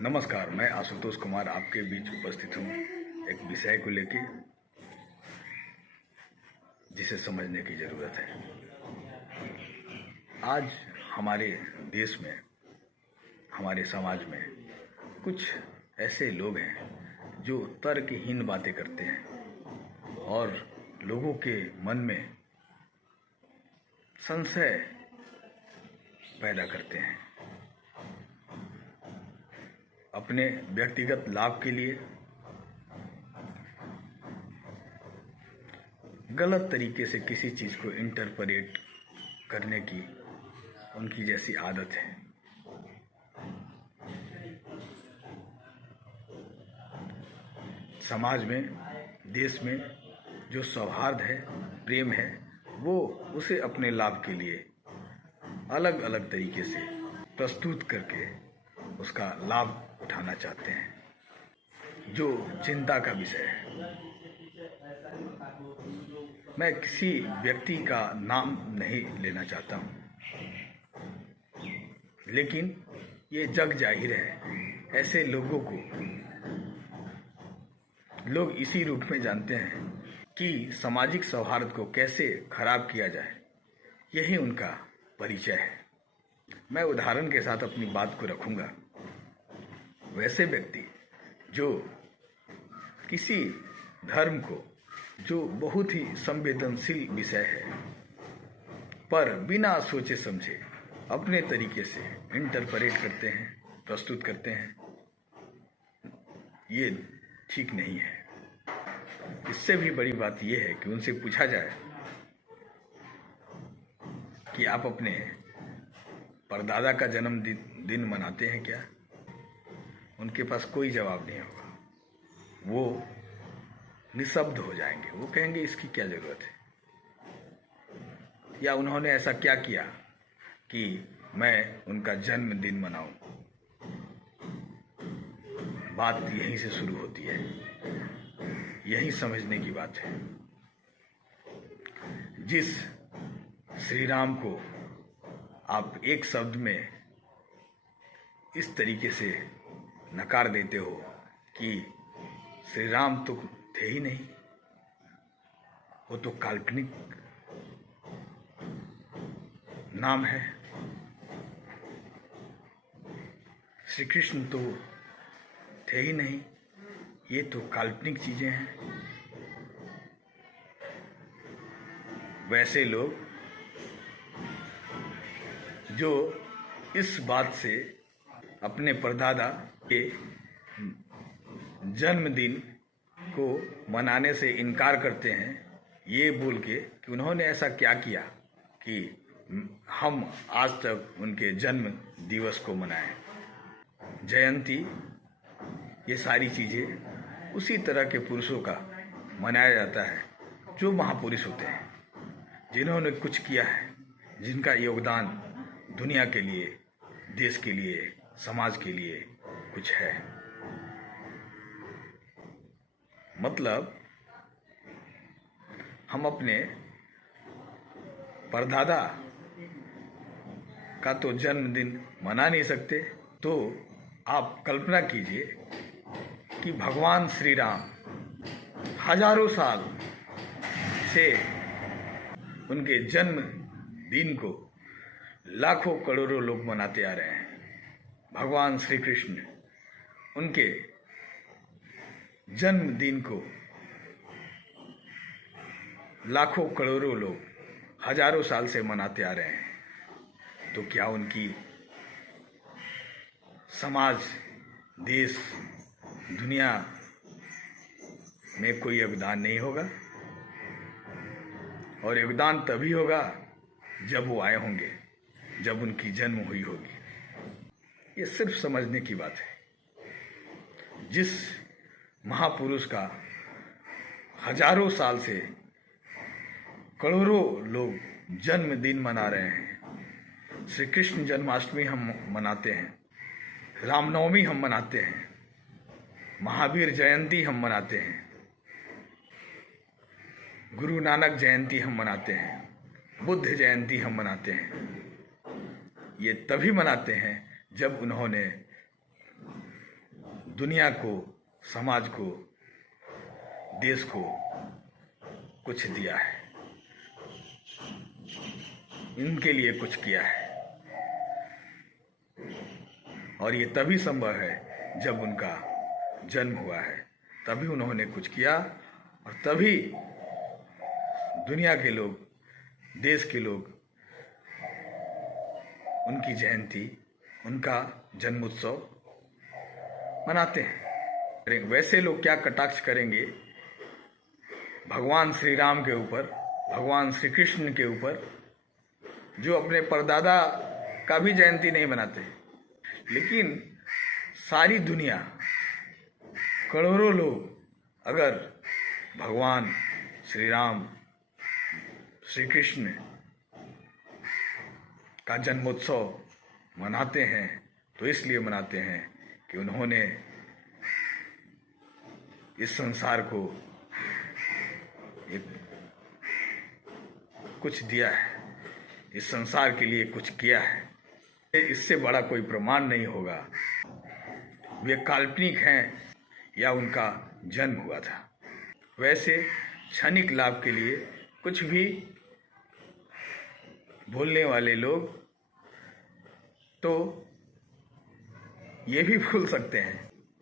नमस्कार, मैं आशुतोष कुमार आपके बीच उपस्थित हूँ एक विषय को लेके जिसे समझने की ज़रूरत है। आज हमारे देश में, हमारे समाज में कुछ ऐसे लोग हैं जो तर्कहीन बातें करते हैं और लोगों के मन में संशय पैदा करते हैं। अपने व्यक्तिगत लाभ के लिए गलत तरीके से किसी चीज़ को इंटरप्रेट करने की उनकी जैसी आदत है। समाज में, देश में जो सौहार्द है, प्रेम है, वो उसे अपने लाभ के लिए अलग अलग तरीके से प्रस्तुत करके उसका लाभ उठाना चाहते हैं, जो चिंता का विषय है। मैं किसी व्यक्ति का नाम नहीं लेना चाहता हूँ, लेकिन ये जग जाहिर है, ऐसे लोगों को लोग इसी रूप में जानते हैं कि सामाजिक सौहार्द को कैसे खराब किया जाए, यही उनका परिचय है। मैं उदाहरण के साथ अपनी बात को रखूंगा। वैसे व्यक्ति जो किसी धर्म को, जो बहुत ही संवेदनशील विषय है, पर बिना सोचे समझे अपने तरीके से इंटरप्रेट करते हैं, प्रस्तुत करते हैं, ये ठीक नहीं है। इससे भी बड़ी बात यह है कि उनसे पूछा जाए कि आप अपने परदादा का जन्मदिन मनाते हैं क्या? उनके पास कोई जवाब नहीं होगा। वो निशब्द हो जाएंगे। वो कहेंगे इसकी क्या ज़रूरत है, या उन्होंने ऐसा क्या किया कि मैं उनका जन्मदिन मनाऊं। बात यहीं से शुरू होती है। यही समझने की बात है। जिस श्री राम को आप एक शब्द में इस तरीके से नकार देते हो कि श्री राम तो थे ही नहीं, वो तो काल्पनिक नाम है। श्री कृष्ण तो थे ही नहीं, ये तो काल्पनिक चीजें हैं। वैसे लोग जो इस बात से अपने परदादा के जन्मदिन को मनाने से इनकार करते हैं, ये बोल के कि उन्होंने ऐसा क्या किया कि हम आज तक उनके जन्म दिवस को मनाएं। जयंती, ये सारी चीज़ें उसी तरह के पुरुषों का मनाया जाता है जो महापुरुष होते हैं, जिन्होंने कुछ किया है, जिनका योगदान दुनिया के लिए, देश के लिए, समाज के लिए कुछ है। मतलब हम अपने परदादा का तो जन्मदिन मना नहीं सकते, तो आप कल्पना कीजिए कि भगवान श्री राम हजारों साल से उनके जन्म दिन को लाखों करोड़ों लोग मनाते आ रहे हैं। भगवान श्री कृष्ण उनके जन्मदिन को लाखों करोड़ों लोग हजारों साल से मनाते आ रहे हैं, तो क्या उनकी समाज, देश, दुनिया में कोई योगदान नहीं होगा? और योगदान तभी होगा जब वो आए होंगे, जब उनकी जन्म हुई होगी। ये सिर्फ समझने की बात है। जिस महापुरुष का हजारों साल से करोड़ों लोग जन्मदिन मना रहे हैं, श्री कृष्ण जन्माष्टमी हम मनाते हैं, रामनवमी हम मनाते हैं, महावीर जयंती हम मनाते हैं, गुरु नानक जयंती हम मनाते हैं, बुद्ध जयंती हम मनाते हैं। ये तभी मनाते हैं जब उन्होंने दुनिया को, समाज को, देश को कुछ दिया है, इनके लिए कुछ किया है। और ये तभी संभव है जब उनका जन्म हुआ है, तभी उन्होंने कुछ किया और तभी दुनिया के लोग, देश के लोग उनकी जयंती, उनका जन्मोत्सव मनाते हैं। वैसे लोग क्या कटाक्ष करेंगे भगवान श्री राम के ऊपर, भगवान श्री कृष्ण के ऊपर, जो अपने परदादा का भी जयंती नहीं मनाते। लेकिन सारी दुनिया, करोड़ों लोग अगर भगवान श्री राम, श्री कृष्ण का जन्मोत्सव मनाते हैं तो इसलिए मनाते हैं कि उन्होंने इस संसार को एक कुछ दिया है, इस संसार के लिए कुछ किया है। इससे बड़ा कोई प्रमाण नहीं होगा वे काल्पनिक हैं या उनका जन्म हुआ था। वैसे क्षणिक लाभ के लिए कुछ भी बोलने वाले लोग तो ये भी भूल सकते हैं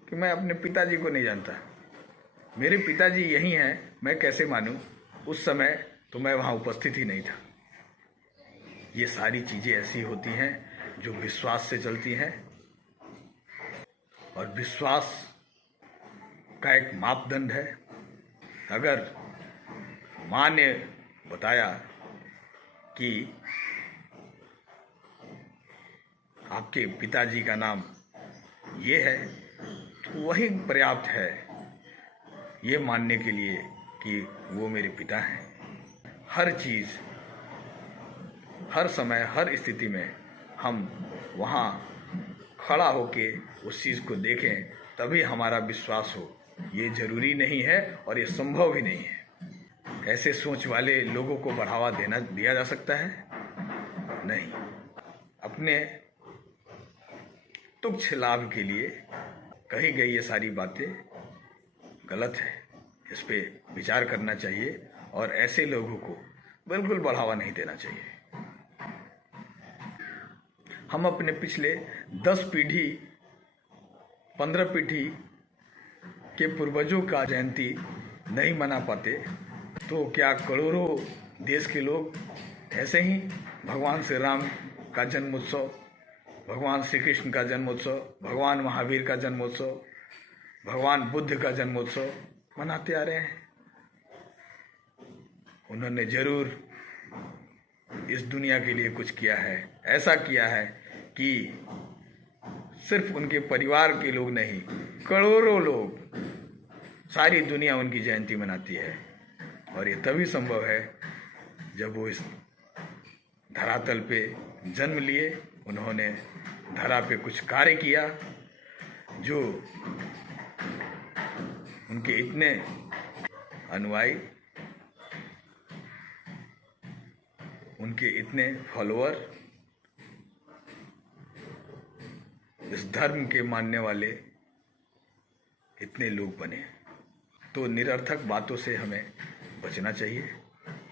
कि मैं अपने पिताजी को नहीं जानता, मेरे पिताजी यही हैं, मैं कैसे मानूं? उस समय तो मैं वहाँ उपस्थित ही नहीं था। ये सारी चीज़ें ऐसी होती हैं जो विश्वास से चलती हैं, और विश्वास का एक मापदंड है। अगर माँ ने बताया कि आपके पिताजी का नाम ये है, तो वही पर्याप्त है ये मानने के लिए कि वो मेरे पिता हैं। हर चीज़, हर समय, हर स्थिति में हम वहाँ खड़ा होके उस चीज़ को देखें तभी हमारा विश्वास हो, ये जरूरी नहीं है और ये संभव भी नहीं है। ऐसे सोच वाले लोगों को बढ़ावा दिया जा सकता है? नहीं। अपने तुच्छ लाभ के लिए कही गई ये सारी बातें गलत है, इस पे विचार करना चाहिए और ऐसे लोगों को बिल्कुल बढ़ावा नहीं देना चाहिए। हम अपने पिछले 10 पीढ़ी, 15 पीढ़ी के पूर्वजों का जयंती नहीं मना पाते तो क्या करोड़ों देश के लोग ऐसे ही भगवान श्री राम का जन्मोत्सव, भगवान श्री कृष्ण का जन्मोत्सव, भगवान महावीर का जन्मोत्सव, भगवान बुद्ध का जन्मोत्सव मनाते आ रहे हैं? उन्होंने जरूर इस दुनिया के लिए कुछ किया है। ऐसा किया है कि सिर्फ उनके परिवार के लोग नहीं, करोड़ों लोग, सारी दुनिया उनकी जयंती मनाती है। और ये तभी संभव है जब वो इस धरातल पे जन्म लिए, उन्होंने धरा पे कुछ कार्य किया जो उनके इतने अनुयायी, उनके इतने फॉलोअर, इस धर्म के मानने वाले इतने लोग बने। तो निरर्थक बातों से हमें बचना चाहिए।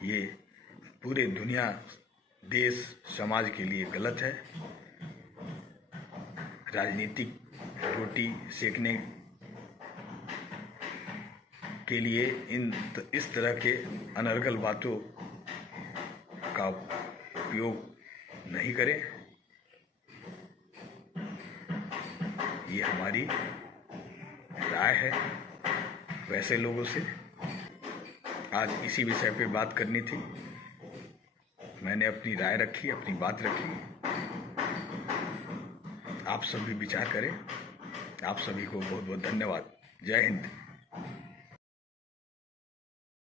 ये पूरे दुनिया, देश, समाज के लिए गलत है। राजनीतिक रोटी सेकने के लिए इस तरह के अनर्गल बातों का उपयोग नहीं करें। ये हमारी राय है वैसे लोगों से। आज इसी विषय पे बात करनी थी, मैंने अपनी राय रखी, अपनी बात रखी। आप सभी विचार करें। आप सभी को बहुत बहुत धन्यवाद। जय हिंद।